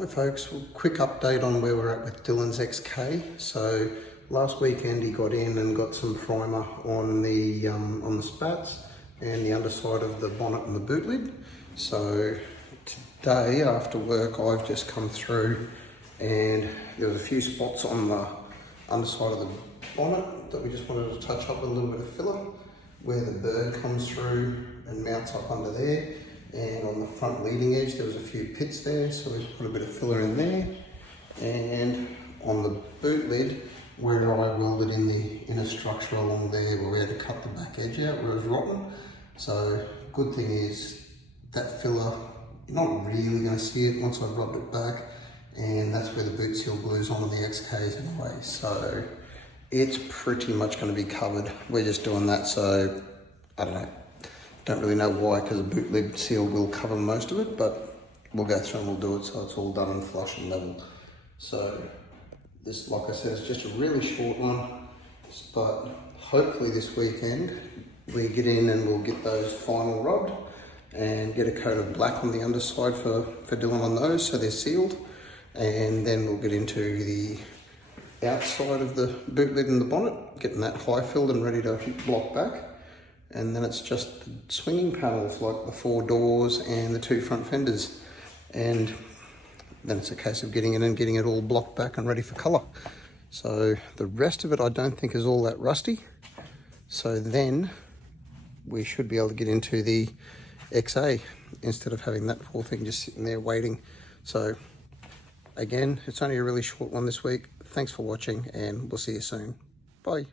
Hi folks, well, quick update on where we're at with Dylan's XK. So last weekend he got in and got some primer on the spats and the underside of the bonnet and the boot lid. So today after work I've just come through and there was a few spots on the underside of the bonnet that we just wanted to touch up with a little bit of filler where the bird comes through and mounts up under there. And on the front leading edge there was a few pits there, so we put a bit of filler in there. And on the boot lid where I welded in the inner structure along there where we had to cut the back edge out where it was rotten. So good thing is that filler, you're not really going to see it once I've rubbed it back, and that's where the boot seal glues on the XKs anyway. So it's pretty much going to be covered. We're just doing that, so I don't know. Don't really know why, because the boot lid seal will cover most of it, but we'll go through and we'll do it so it's all done and flush and level. So this, like I said, is just a really short one, but hopefully this weekend we get in and we'll get those final rubbed and get a coat of black on the underside for Dylan on those so they're sealed, and then we'll get into the outside of the boot lid and the bonnet, getting that high filled and ready to block back. And then it's just the swinging panels, like the 4 doors and the 2 front fenders. And then it's a case of getting it and getting it all blocked back and ready for colour. So the rest of it I don't think is all that rusty. So then we should be able to get into the XA instead of having that poor thing just sitting there waiting. So again, it's only a really short one this week. Thanks for watching and we'll see you soon. Bye.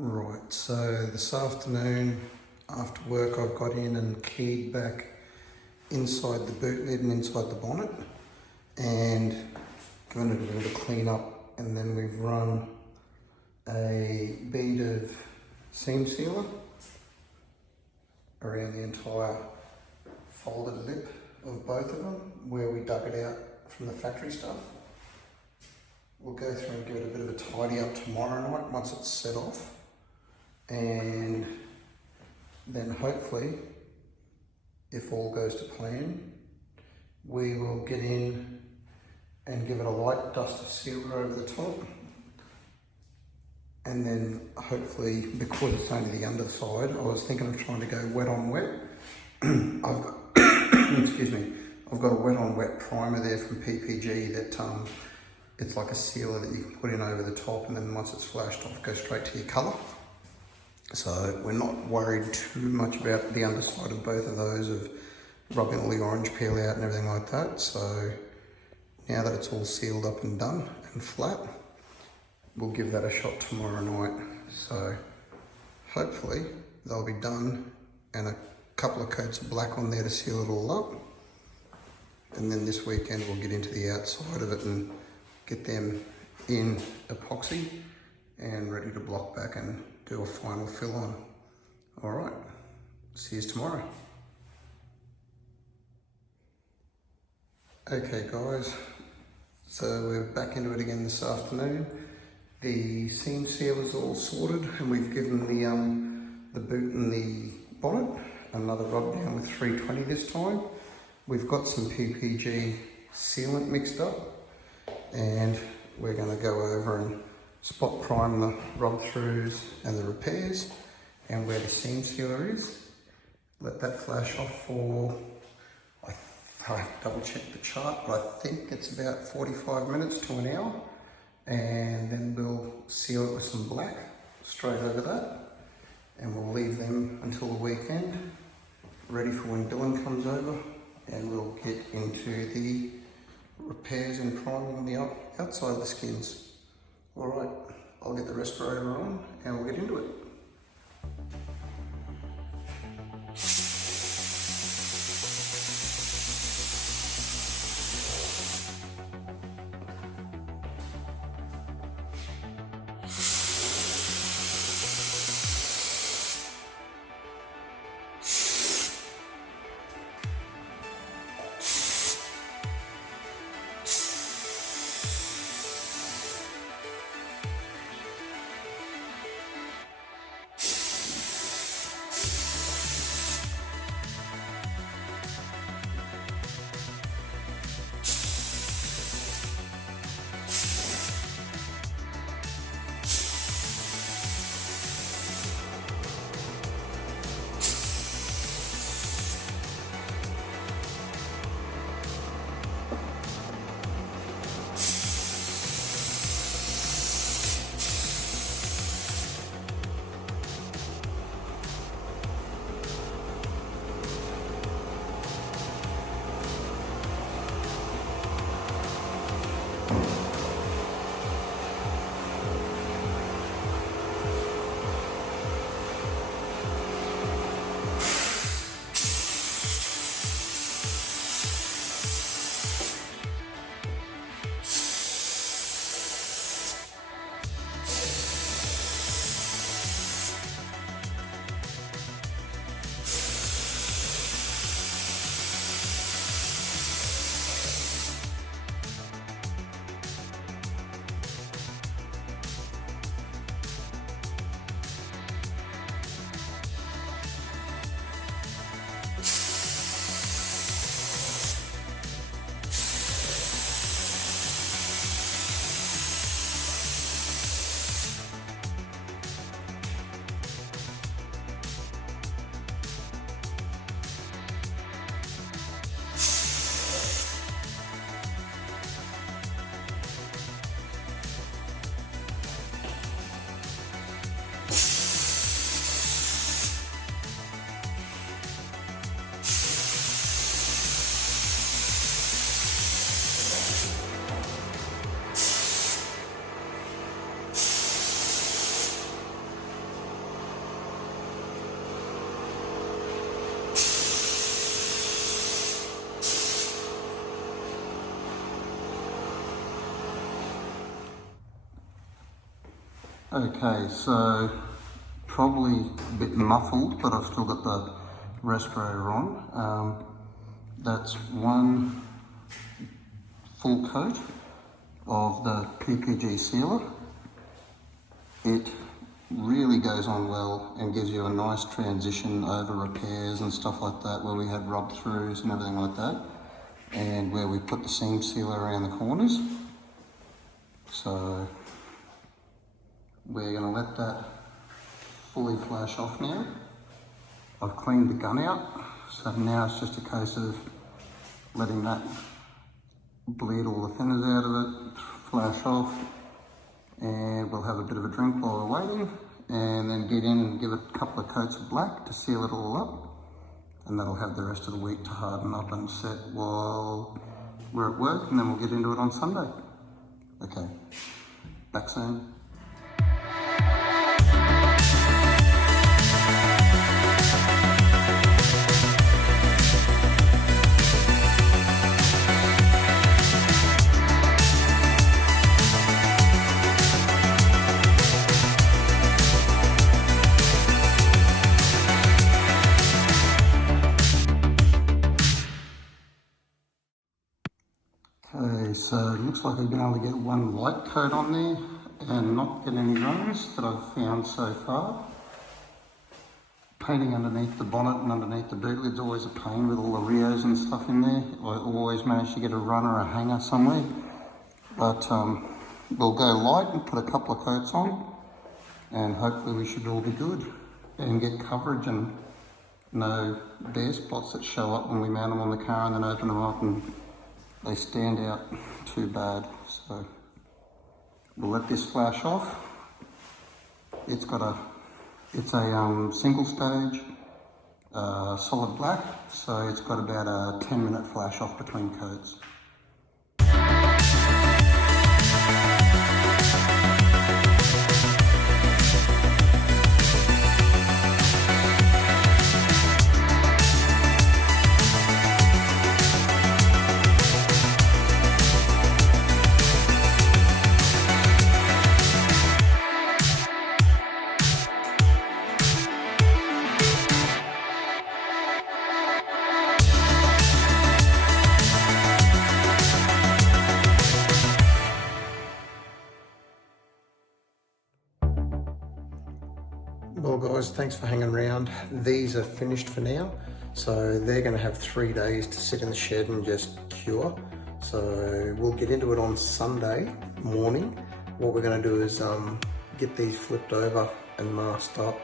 Right, so this afternoon after work I've got in and keyed back inside the boot lid and inside the bonnet and given it a bit of a clean up, and then we've run a bead of seam sealer around the entire folded lip of both of them where we dug it out from the factory stuff. We'll go through and give it a bit of a tidy up tomorrow night once it's set off, and then hopefully, if all goes to plan, we will get in and give it a light dust of sealer over the top, and then hopefully, because it's only the underside, I was thinking of trying to go wet on wet. I've got excuse me, I've got a wet on wet primer there from PPG that it's like a sealer that you can put in over the top, and then once it's flashed off, go straight to your colour. So we're not worried too much about the underside of both of those, of rubbing all the orange peel out and everything like that. So now that it's all sealed up and done and flat, we'll give that a shot tomorrow night. So hopefully they'll be done, and a couple of coats of black on there to seal it all up. And then this weekend we'll get into the outside of it and get them in epoxy and ready to block back and do a final fill on. All right, see you tomorrow. Okay guys, so we're back into it again this afternoon. The seam seal is all sorted, and we've given the boot and the bonnet another rub down with 320 this time. We've got some PPG sealant mixed up, and we're going to go over and spot prime the rub throughs and the repairs and where the seam sealer is. Let that flash off for, I double check the chart, but I think it's about 45 minutes to an hour. And then we'll seal it with some black straight over that, and we'll leave them until the weekend, ready for when Dylan comes over, and we'll get into the repairs and priming on the outside of the skins. Alright, I'll get the respirator on and we'll get into it. Okay, so probably a bit muffled, but I've still got the respirator on. That's one full coat of the PPG sealer. It really goes on well and gives you a nice transition over repairs and stuff like that, where we had rub throughs and everything like that, and where we put the seam sealer around the corners. So we're going to let that fully flash off now. I've cleaned the gun out, so now it's just a case of letting that bleed all the thinners out of it, flash off, and we'll have a bit of a drink while we're waiting, and then get in and give it a couple of coats of black to seal it all up, and that'll have the rest of the week to harden up and set while we're at work, and then we'll get into it on Sunday. Okay, back soon. Okay, so it looks like I've been able to get one light coat on there. and not get any rungs that I've found so far. Painting underneath the bonnet and underneath the boot lid's always a pain with all the Rios and stuff in there. I always manage to get a run or a hanger somewhere. But we'll go light and put a couple of coats on, and hopefully we should all be good and get coverage and no bare spots that show up when we mount them on the car and then open them up and they stand out too bad. So we'll let this flash off. It's a single stage solid black, so it's got about a 10-minute flash off between coats. Well guys, thanks for hanging around. These are finished for now. So they're gonna have 3 days to sit in the shed and just cure. So we'll get into it on Sunday morning. What we're gonna do is get these flipped over and masked up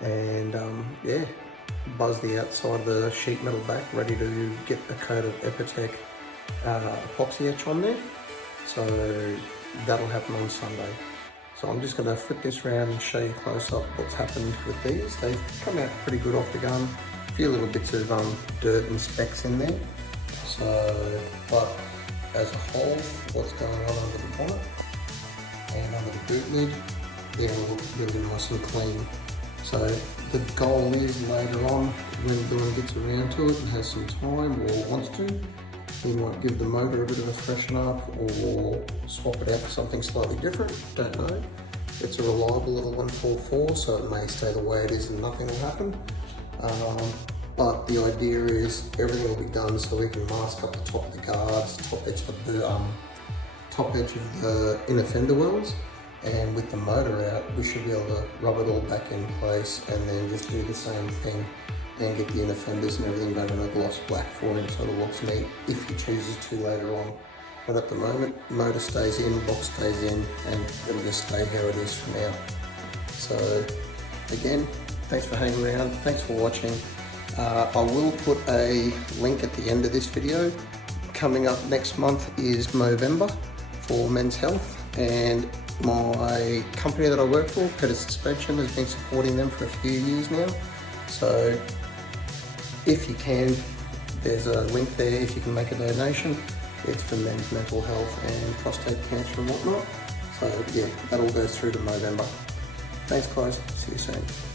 and yeah, buzz the outside of the sheet metal back, ready to get a coat of Epitech epoxy etch on there. So that'll happen on Sunday. So I'm just going to flip this around and show you close up what's happened with these. They've come out pretty good off the gun. A few little bits of dirt and specks in there. So, but as a whole, what's going on under the bonnet and under the boot lid, they're going to look really nice and clean. So the goal is later on, when Dylan gets around to it and has some time or wants to, we might give the motor a bit of a freshen up or swap it out for something slightly different, don't know. It's a reliable little 144, so it may stay the way it is and nothing will happen. But the idea is everything will be done so we can mask up the top of the guards, top edge of the inner fender wells, and with the motor out, we should be able to rub it all back in place and then just do the same thing and get the inner fenders and everything done in a gloss black for him so it looks neat if he chooses to later on. But at the moment, motor stays in, box stays in, and it'll just stay how it is for now. So again, thanks for hanging around, thanks for watching. I will put a link at the end of this video. Coming up next month is Movember for Men's Health, and my company that I work for, Petter Suspension, has been supporting them for a few years now. So if you can, there's a link there if you can make a donation. It's for men's mental health and prostate cancer and whatnot. So yeah, that all goes through to Movember. Thanks guys, see you soon.